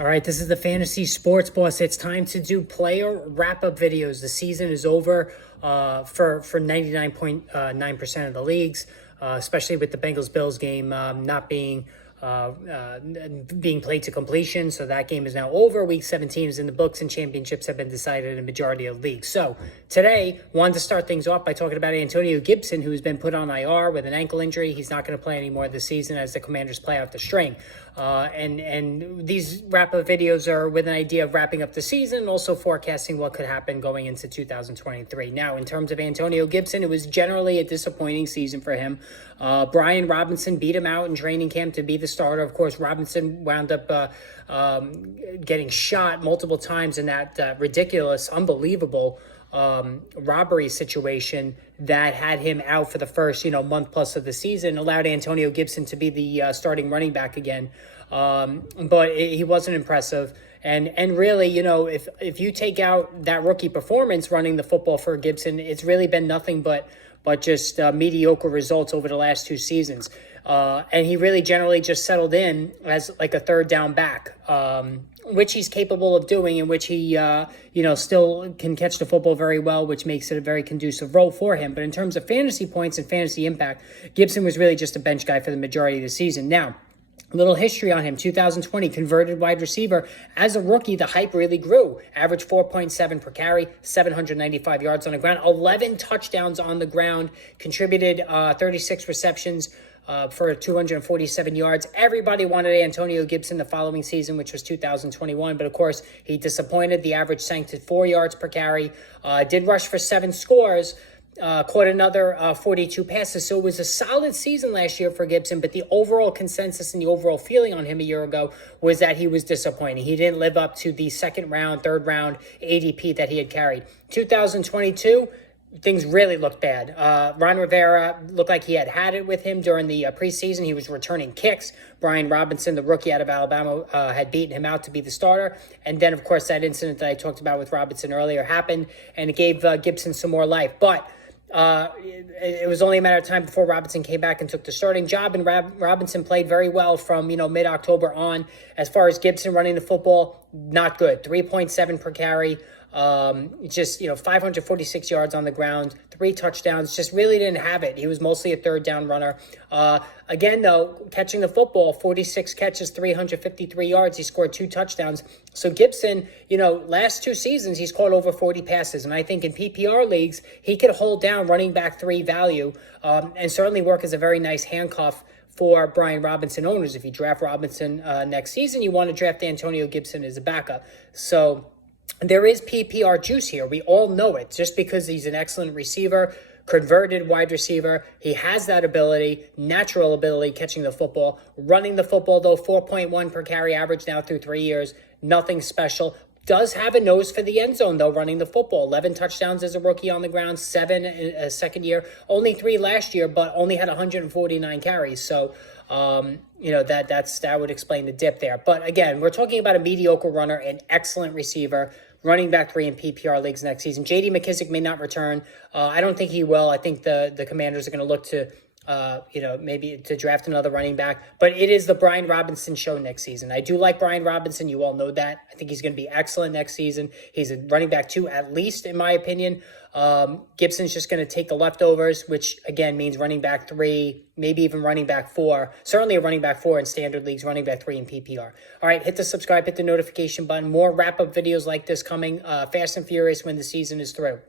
All right, this is the Fantasy Sports Boss. It's time to do player wrap-up videos. The season is over for 99.9% of the leagues, especially with the Bengals-Bills game not being played to completion. So that game is now over. Week 17 is in the books, and championships have been decided in a majority of leagues. So today, wanted to start things off by talking about Antonio Gibson, who's been put on IR with an ankle injury. He's not going to play anymore this season as the Commanders play out the string. And these wrap-up videos are with an idea of wrapping up the season and also forecasting what could happen going into 2023. Now, in terms of Antonio Gibson, it was generally a disappointing season for him. Brian Robinson beat him out in training camp to be the starter. Of course, Robinson wound up getting shot multiple times in that ridiculous, unbelievable robbery situation that had him out for the first, month plus of the season, allowed Antonio Gibson to be the starting running back again. But he wasn't impressive. And really, if you take out that rookie performance running the football for Gibson, it's really been nothing but just mediocre results over the last two seasons. And he really generally just settled in as like a third down back, which he's capable of doing, in which he, still can catch the football very well, which makes it a very conducive role for him. But in terms of fantasy points and fantasy impact, Gibson was really just a bench guy for the majority of the season. Now, a little history on him. 2020, converted wide receiver. As a rookie, the hype really grew. Average 4.7 per carry, 795 yards on the ground, 11 touchdowns on the ground, contributed 36 receptions for 247 yards. Everybody wanted Antonio Gibson the following season, which was 2021. But of course, he disappointed. The average sank to 4 yards per carry. Did rush for 7 scores. Caught another 42 passes. So it was a solid season last year for Gibson, but the overall consensus and the overall feeling on him a year ago was that he was disappointing. He didn't live up to the second round, third round ADP that he had carried. 2022, things really looked bad. Ron Rivera looked like he had it with him during the preseason. He was returning kicks. Brian Robinson, the rookie out of Alabama, had beaten him out to be the starter. And then, of course, that incident that I talked about with Robinson earlier happened, and it gave Gibson some more life. But it was only a matter of time before Robinson came back and took the starting job, and Robinson played very well from, mid-October on. As far as Gibson running the football, not good. 3.7 per carry, 546 yards on the ground, 3 touchdowns, just really didn't have it. He was mostly a third down runner. Again, though, catching the football, 46 catches, 353 yards. He scored 2 touchdowns. So Gibson, last 2 seasons, he's caught over 40 passes. And I think in PPR leagues, he could hold down running back 3 value and certainly work as a very nice handcuff for Brian Robinson owners. If you draft Robinson next season, you want to draft Antonio Gibson as a backup. So there is PPR juice here. We all know it. Just because he's an excellent receiver, converted wide receiver, he has that ability, natural ability, catching the football. Running the football, though, 4.1 per carry average now through 3 years. Nothing special. Does have a nose for the end zone, though, running the football. 11 touchdowns as a rookie on the ground, 7 a second year. Only 3 last year, but only had 149 carries. So, that would explain the dip there. But again, we're talking about a mediocre runner, an excellent receiver, running back 3 in PPR leagues next season. J.D. McKissick may not return. I don't think he will. I think the Commanders are going to look to, maybe to draft another running back. But it is the Brian Robinson show next season. I do like Brian Robinson. You all know that. I think he's going to be excellent next season. He's a running back 2 at least, in my opinion. Gibson's just going to take the leftovers, which again means running back 3, maybe even running back 4. Certainly a running back 4 in standard leagues, running back 3 in PPR. All right, hit the subscribe, hit the notification button. More wrap-up videos like this coming fast and furious when the season is through.